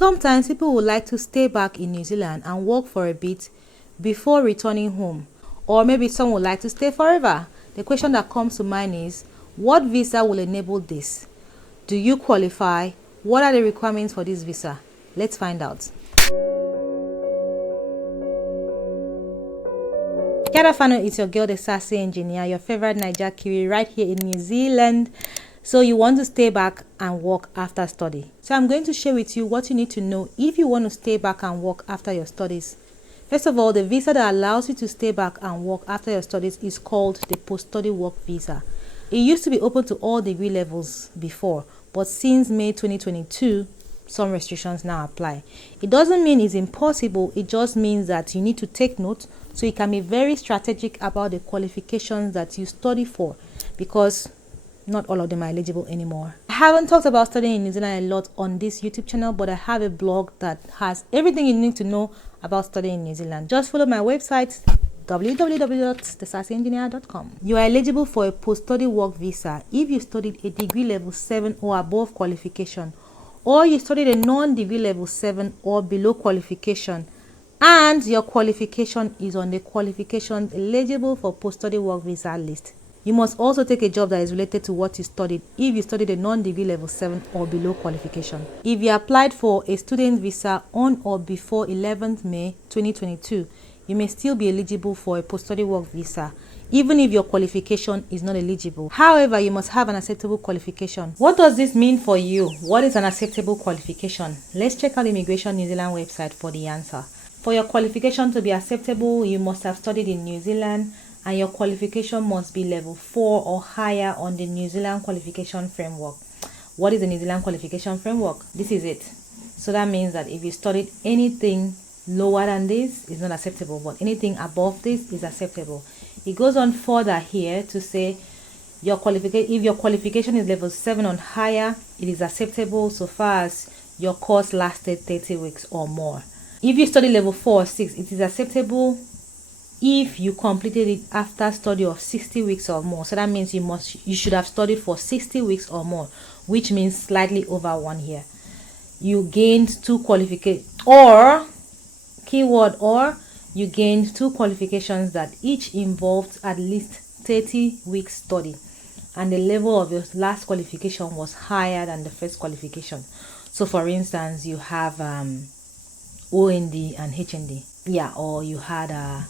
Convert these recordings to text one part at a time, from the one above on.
Sometimes people would like to stay back in New Zealand and work for a bit before returning home, or maybe some would like to stay forever. The question that comes to mind is, what visa will enable this? Do you qualify? What are the requirements for this visa? Let's find out. Kiadafano, it's your girl, the Sassy Engineer, your favorite Naija Kiwi right here in New Zealand. So you want to stay back and work after study. So I'm going to share with you what you need to know if you want to stay back and work after your studies. First of all, the visa that allows you to stay back and work after your studies is called the post-study work visa. It used to be open to all degree levels before, but since May 2022, some restrictions now apply. It doesn't mean it's impossible, it just means that you need to take note so you can be very strategic about the qualifications that you study for, because not all of them are eligible anymore. I haven't talked about studying in New Zealand a lot on this YouTube channel, but I have a blog that has everything you need to know about studying in New Zealand. Just follow my website www.thesassengineer.com. You are eligible for a post-study work visa if you studied a degree level 7 or above qualification, or you studied a non-degree level 7 or below qualification, and your qualification is on the qualifications eligible for post-study work visa list. You must also take a job that is related to what you studied if you studied a non-degree level 7 or below qualification. If you applied for a student visa on or before 11th May 2022, you may still be eligible for a post-study work visa, even if your qualification is not eligible. However, you must have an acceptable qualification. What does this mean for you? What is an acceptable qualification? Let's check out the Immigration New Zealand website for the answer. For your qualification to be acceptable, you must have studied in New Zealand, and your qualification must be level 4 or higher on the New Zealand qualification framework. What is the New Zealand qualification framework? This is it. So that means that if you studied anything lower than this, is not acceptable, but anything above this is acceptable. It goes on further here to say if your qualification is level 7 or higher, it is acceptable so far as your course lasted 30 weeks or more. If you study level 4 or 6, it is acceptable if you completed it after study of 60 weeks or more. So that means you should have studied for 60 weeks or more, which means slightly over 1 year. You gained 2 qualifications, or keyword or, you gained 2 qualifications that each involved at least 30 weeks study, and the level of your last qualification was higher than the first qualification. So for instance, you have OND and HND, or you had a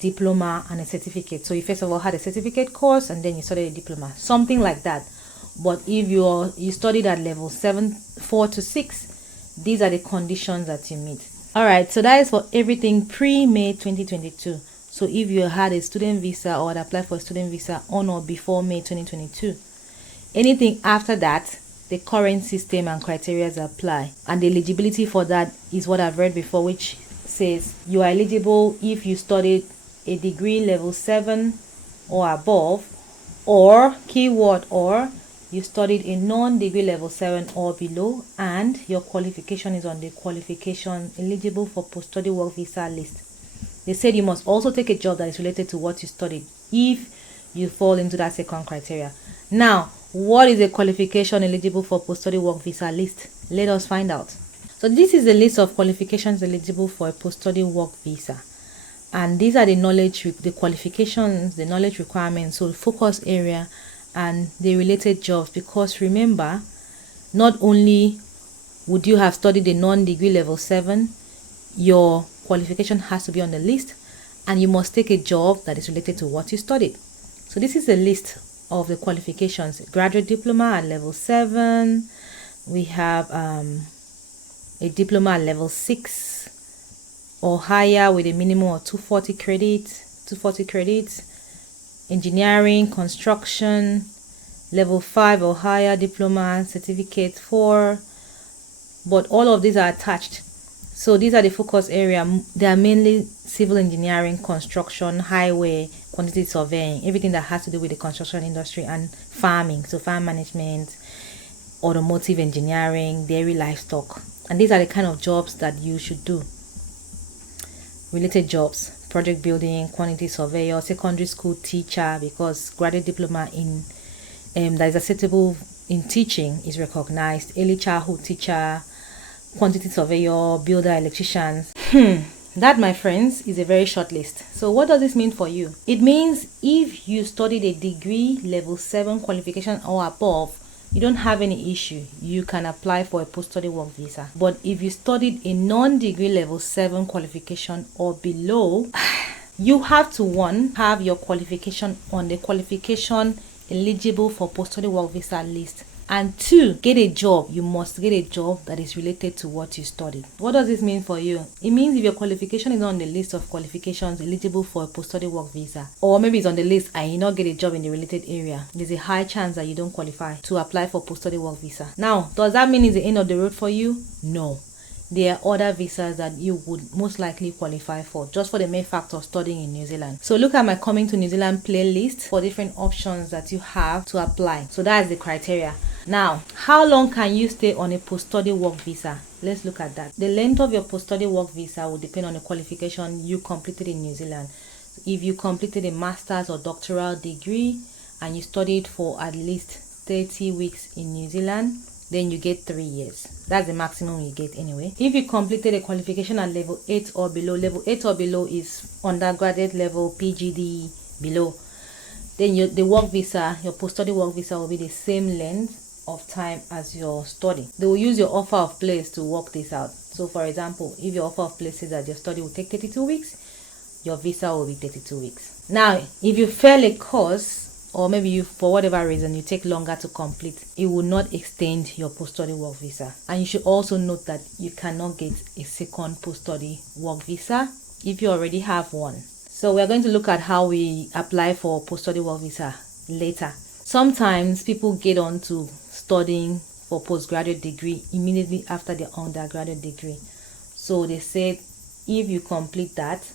diploma and a certificate. So you first of all had a certificate course and then you studied a diploma, something like that. But if you studied at level 7, 4 to 6, these are the conditions that you meet. All right, so that is for everything pre-May 2022. So if you had a student visa or had applied for a student visa on or before May 2022, anything after that, the current system and criteria apply, and the eligibility for that is what I've read before, which says you are eligible if you studied a degree level 7 or above, or keyword or, you studied a non-degree level 7 or below, and your qualification is on the qualification eligible for post-study work visa list. They said you must also take a job that is related to what you studied if you fall into that second criteria. Now, what is a qualification eligible for post-study work visa list? Let us find out. So this is a list of qualifications eligible for a post-study work visa, and these are the qualifications, the knowledge requirements, so the focus area and the related jobs. Because remember, not only would you have studied a non-degree level 7, your qualification has to be on the list, and you must take a job that is related to what you studied. So this is a list of the qualifications. Graduate diploma at level 7, we have a diploma at level 6 or higher with a minimum of 240 credits. Engineering, construction, level 5 or higher diploma, certificate 4, but all of these are attached. So these are the focus area. They are mainly civil engineering, construction, highway, quantity surveying, everything that has to do with the construction industry, and farming, so farm management, automotive engineering, dairy, livestock. And these are the kind of jobs that you should do. Related jobs: project building, quantity surveyor, secondary school teacher, because graduate diploma in that is acceptable in teaching is recognized, early childhood teacher, quantity surveyor, builder, electricians. That, my friends, is a very short list. So what does this mean for you? It means if you studied a degree level 7 qualification or above, you don't have any issue. You can apply for a post-study work visa. But if you studied a non-degree level 7 qualification or below, you have to, one, have your qualification on the qualification eligible for post-study work visa list, and two, get a job. You must get a job that is related to what you studied. What does this mean for you? It means if your qualification is on the list of qualifications eligible for a post-study work visa, or maybe it's on the list and you not get a job in the related area, there's a high chance that you don't qualify to apply for post-study work visa. Now, does that mean it's the end of the road for you? No. There are other visas that you would most likely qualify for, just for the mere fact of studying in New Zealand. So look at my Coming to New Zealand playlist for different options that you have to apply. So that's the criteria. Now, how long can you stay on a post-study work visa? Let's look at that. The length of your post-study work visa will depend on the qualification you completed in New Zealand. If you completed a master's or doctoral degree and you studied for at least 30 weeks in New Zealand, then you get 3 years. That's the maximum you get anyway. If you completed a qualification at level 8 or below, level 8 or below is undergraduate level, PGD below, then the work visa, your post-study work visa, will be the same length of time as your study. They will use your offer of place to work this out. So for example, if your offer of place says that your study will take 32 weeks, your visa will be 32 weeks. Now, if you fail a course, or maybe you, for whatever reason, you take longer to complete, it will not extend your post-study work visa. And you should also note that you cannot get a second post-study work visa if you already have one. So we're going to look at how we apply for post-study work visa later. Sometimes people get on to studying for postgraduate degree immediately after their undergraduate degree. So they said if you complete that,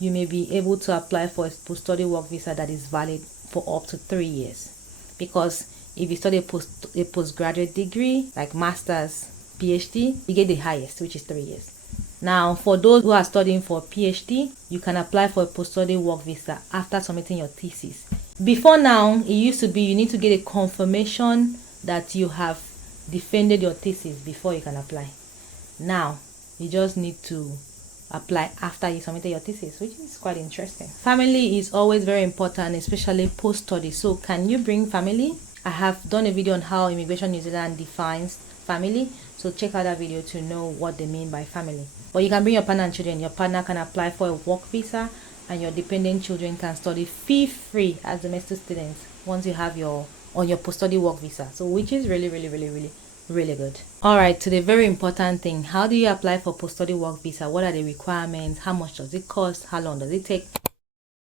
you may be able to apply for a post-study work visa that is valid for up to 3 years. Because if you study a postgraduate degree like master's, PhD, you get the highest, which is 3 years. Now, for those who are studying for PhD, you can apply for a post-study work visa after submitting your thesis. Before now, it used to be you need to get a confirmation that you have defended your thesis before you can apply. Now, you just need to apply after you submitted your thesis, which is quite interesting. Family is always very important, especially post-study. So can you bring family? I have done a video on how Immigration New Zealand defines family, so check out that video to know what they mean by family. But you can bring your partner and children. Your partner can apply for a work visa and your dependent children can study fee-free as domestic students once you have your post-study work visa. So which is really good. All right, to the very important thing, how do you apply for post-study work visa? What are the requirements? How much does it cost? How long does it take?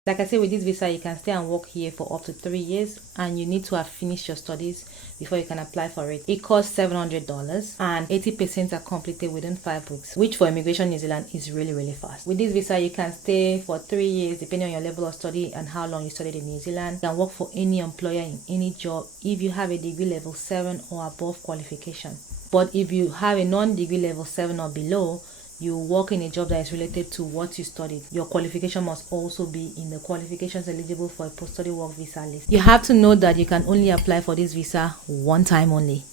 Like I said, with this visa, you can stay and work here for up to 3 years, and you need to have finished your studies before you can apply for it. It costs $700, and 80% are completed within 5 weeks, which for Immigration New Zealand is really fast. With this visa, you can stay for 3 years, depending on your level of study and how long you studied in New Zealand. You can work for any employer in any job if you have a degree level 7 or above qualification. But if you have a non-degree level 7 or below, you work in a job that is related to what you studied. Your qualification must also be in the qualifications eligible for a post-study work visa list. You have to know that you can only apply for this visa one time only.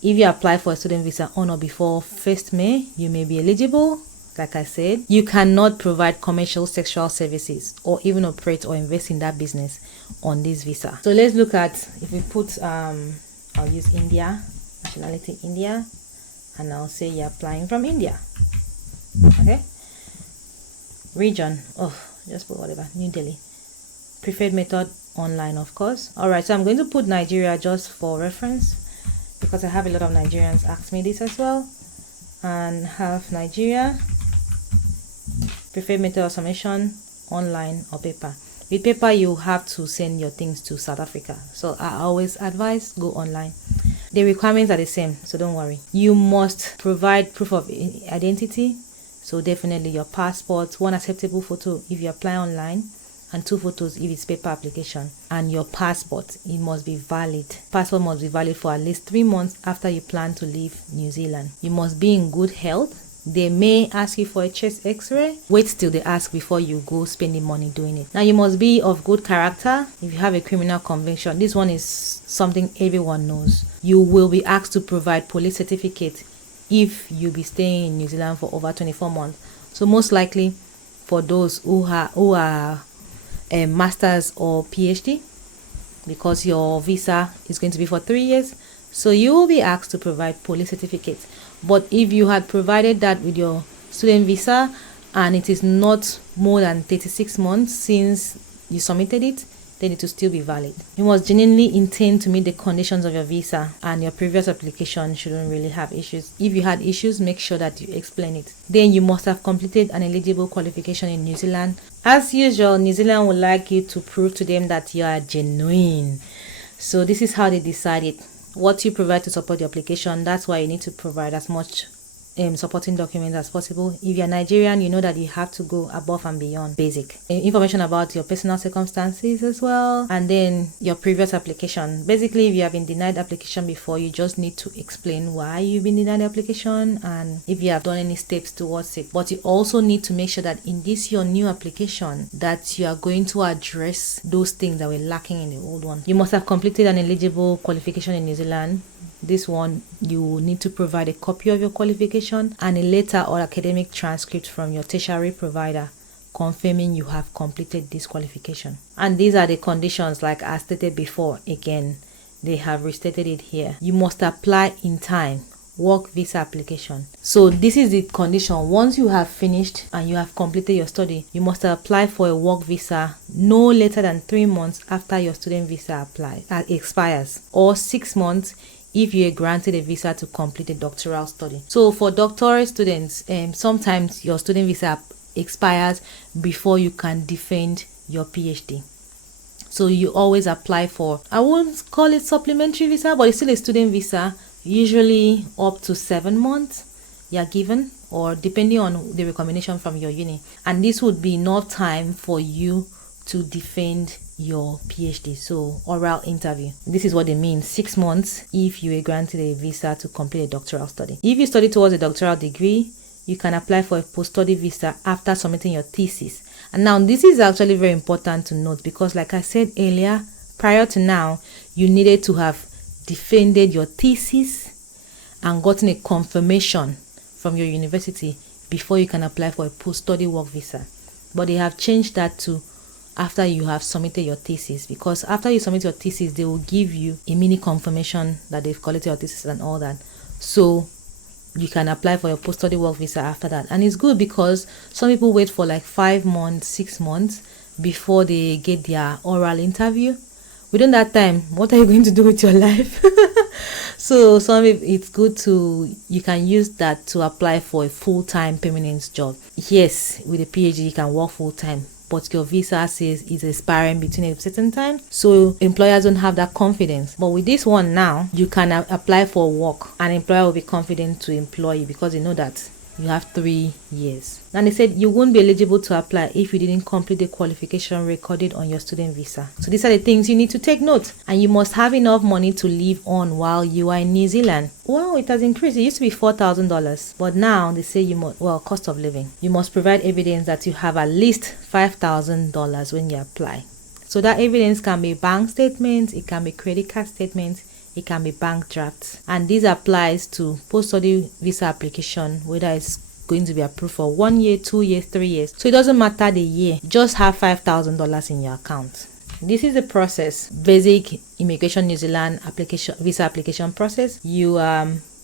If you apply for a student visa on or before 1st May, you may be eligible. Like I said, you cannot provide commercial sexual services or even operate or invest in that business on this visa. So let's look at, if we put, I'll use India, nationality India, and I'll say you're applying from India. Okay, region, just put whatever, New Delhi. Preferred method, online, of course. All right, so I'm going to put Nigeria just for reference because I have a lot of Nigerians ask me this as well. And have Nigeria. Preferred method of submission, online or paper. With paper, you have to send your things to South Africa, so I always advise go online. The requirements are the same, so don't worry. You must provide proof of identity. So definitely your passport, 1 acceptable photo if you apply online, and 2 photos if it's paper application. And your passport, it must be valid. Passport must be valid for at least 3 months after you plan to leave New Zealand. You must be in good health. They may ask you for a chest x-ray. Wait till they ask before you go spending money doing it. Now you must be of good character. If you have a criminal conviction, this one is something everyone knows. You will be asked to provide police certificate if you be staying in New Zealand for over 24 months. So most likely for those who are a master's or PhD, because your visa is going to be for 3 years, so you will be asked to provide police certificates. But if you had provided that with your student visa and it is not more than 36 months since you submitted it, then it will still be valid. You must genuinely intend to meet the conditions of your visa, and your previous application shouldn't really have issues. If you had issues, make sure that you explain it. Then you must have completed an eligible qualification in New Zealand. As usual, New Zealand would like you to prove to them that you are genuine. So this is how they decide it. What you provide to support the application, that's why you need to provide as much supporting documents as possible. If you're Nigerian, you know that you have to go above and beyond basic information about your personal circumstances as well, and then your previous application. Basically, if you have been denied application before, you just need to explain why you've been denied the application and if you have done any steps towards it. But you also need to make sure that in this your new application that you are going to address those things that were lacking in the old one. You must have completed an eligible qualification in New Zealand. This one, you will need to provide a copy of your qualification and a letter or academic transcript from your tertiary provider confirming you have completed this qualification. And these are the conditions, like I stated before. Again, they have restated it here. You must apply in time. Work visa application. So this is the condition. Once you have finished and you have completed your study, you must apply for a work visa no later than 3 months after your student visa expires, or 6 months if you are granted a visa to complete a doctoral study. So for doctoral students, sometimes your student visa expires before you can defend your PhD. So you always apply for, I won't call it supplementary visa, but it's still a student visa, usually up to 7 months you're given, or depending on the recommendation from your uni. And this would be enough time for you to defend your PhD, so oral interview. This is what they mean, 6 months if you are granted a visa to complete a doctoral study. If you study towards a doctoral degree, you can apply for a post-study visa after submitting your thesis. And now this is actually very important to note, because like I said earlier, prior to now, you needed to have defended your thesis and gotten a confirmation from your university before you can apply for a post-study work visa. But they have changed that to after you have submitted your thesis, because after you submit your thesis, they will give you a mini confirmation that they've collected your thesis and all that. So you can apply for your post-study work visa after that. And it's good because some people wait for like 5 months, 6 months before they get their oral interview. Within that time, what are you going to do with your life? So it's good you can use that to apply for a full-time permanent job. Yes, with a PhD you can work full-time, but your visa says it's expiring between a certain time, so employers don't have that confidence. But with this one now, you can apply for work, and employer will be confident to employ you because they know that you have 3 years. And they said you won't be eligible to apply if you didn't complete the qualification recorded on your student visa. So these are the things you need to take note. And you must have enough money to live on while you are in New Zealand. Well, it has increased. It used to be $4,000, but now they say cost of living. You must provide evidence that you have at least $5,000 when you apply. So that evidence can be bank statements, it can be credit card statements, it can be bank drafts. And this applies to post-study visa application, whether it's going to be approved for 1 year, 2 years, 3 years. So it doesn't matter the year, just have $5,000 in your account. This is the process. Basic Immigration New Zealand visa application process. You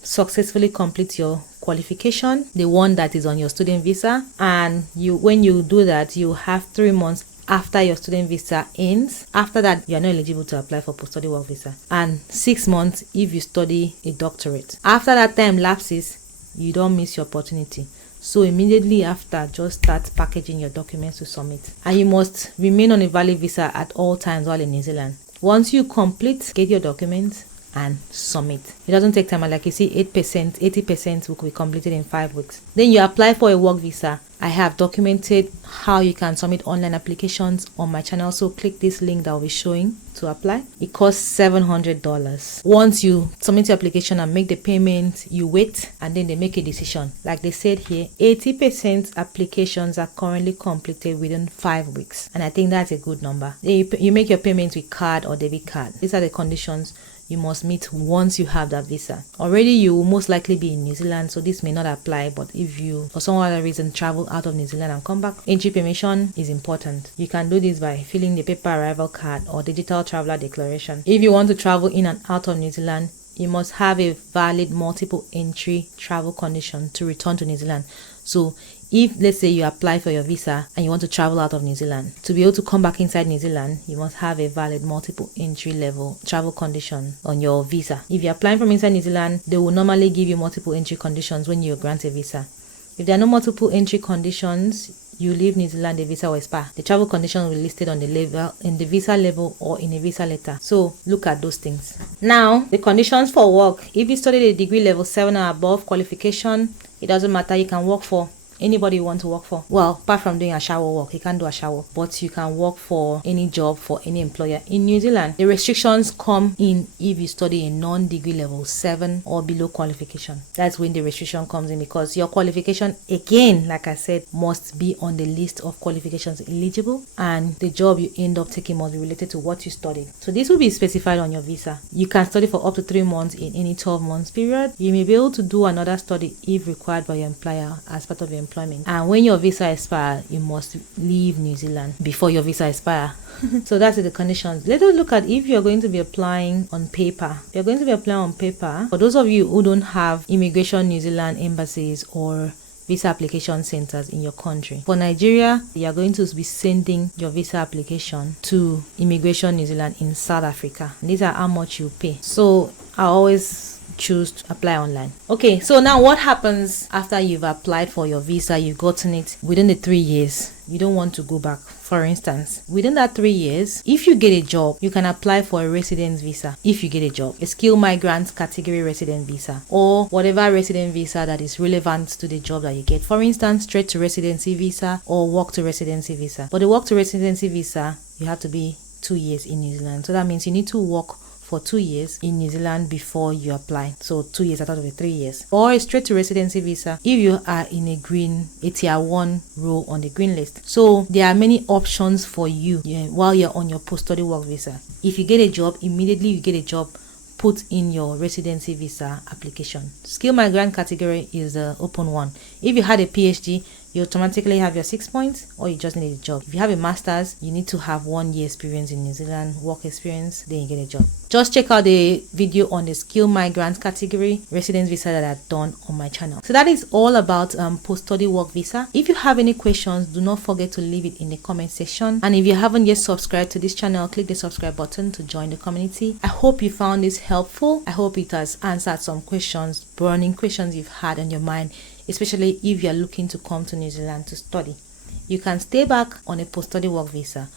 successfully complete your qualification, the one that is on your student visa, and when you do that, you have 3 months after your student visa ends. After that, you are not eligible to apply for post-study work visa, and 6 months if you study a doctorate. After that time lapses, you don't miss your opportunity. So immediately after, just start packaging your documents to submit. And you must remain on a valid visa at all times while in New Zealand. Once you complete, get your documents and submit. It doesn't take time. Like you see, 8%, 80% will be completed in 5 weeks. Then you apply for a work visa. I have documented how you can submit online applications on my channel, so click this link that will be showing to apply. It costs $700. Once you submit your application and make the payment, you wait and then they make a decision. Like they said here, 80% applications are currently completed within 5 weeks, and I think that's a good number. You make your payment with card or debit card. These are the conditions you must meet once you have that visa. Already you will most likely be in New Zealand, so this may not apply, but if you for some other reason travel out of New Zealand and come back, entry permission is important. You can do this by filling the paper arrival card or digital traveler declaration. If you want to travel in and out of New Zealand, you must have a valid multiple entry travel condition to return to New Zealand. So if, let's say, you apply for your visa and you want to travel out of New Zealand, to be able to come back inside New Zealand, you must have a valid multiple entry level travel condition on your visa. If you're applying from inside New Zealand, they will normally give you multiple entry conditions when you grant a visa. If there are no multiple entry conditions, you leave New Zealand, the visa will expire. The travel condition will be listed on the label, in the visa label or in a visa letter. So look at those things. Now, the conditions for work. If you studied a degree level 7 or above qualification, it doesn't matter, you can work for anybody you want to work for. Well, apart from doing a shower work, you can't do a shower, but you can work for any job for any employer in New Zealand. The restrictions come in if you study a non-degree level 7 or below qualification. That's when the restriction comes in, because your qualification, again, like I said, must be on the list of qualifications eligible, and the job you end up taking must be related to what you studied. So this will be specified on your visa. You can study for up to 3 months in any 12 months period. You may be able to do another study if required by your employer as part of your employment. And when your visa expires, you must leave New Zealand before your visa expires. So that's the conditions. Let us look at if you're going to be applying on paper. If you're going to be applying on paper, for those of you who don't have Immigration New Zealand embassies or visa application centers in your country. For Nigeria, you are going to be sending your visa application to Immigration New Zealand in South Africa. These are how much you pay. So I always choose to apply online. Okay, so now what happens after you've applied for your visa, you've gotten it within the 3 years? You don't want to go back. For instance, within that 3 years, if you get a job, you can apply for a residence visa. If you get a job, a skilled migrant category resident visa, or whatever resident visa that is relevant to the job that you get. For instance, straight to residency visa or work to residency visa. But the work to residency visa, you have to be 2 years in New Zealand. So that means you need to work for 2 years in New Zealand before you apply. So 2 years out of the 3 years. Or a straight to residency visa if you are in a tier 1 role on the green list. So there are many options for you while you're on your post-study work visa. If you get a job, immediately you get a job, put in your residency visa application. Skilled migrant category is the open one. If you had a PhD, you automatically have your 6 points, or you just need a job. If you have a master's, you need to have 1 year experience in New Zealand, work experience, then you get a job. Just check out the video on the skilled migrant category residence visa that I've done on my channel. So that is all about post-study work visa. If you have any questions, do not forget to leave it in the comment section. And if you haven't yet subscribed to this channel, click the subscribe button to join the community. I hope you found this helpful. I hope it has answered some questions, burning questions you've had on your mind, especially if you're looking to come to New Zealand to study. You can stay back on a post-study work visa.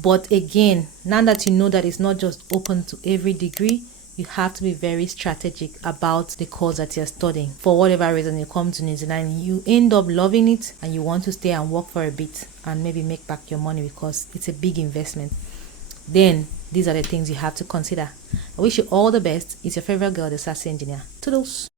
But again, now that you know that it's not just open to every degree, you have to be very strategic about the course that you're studying. For whatever reason, you come to New Zealand, you end up loving it and you want to stay and work for a bit and maybe make back your money because it's a big investment. Then these are the things you have to consider. I wish you all the best. It's your favorite girl, the Sassy Engineer. Toodles.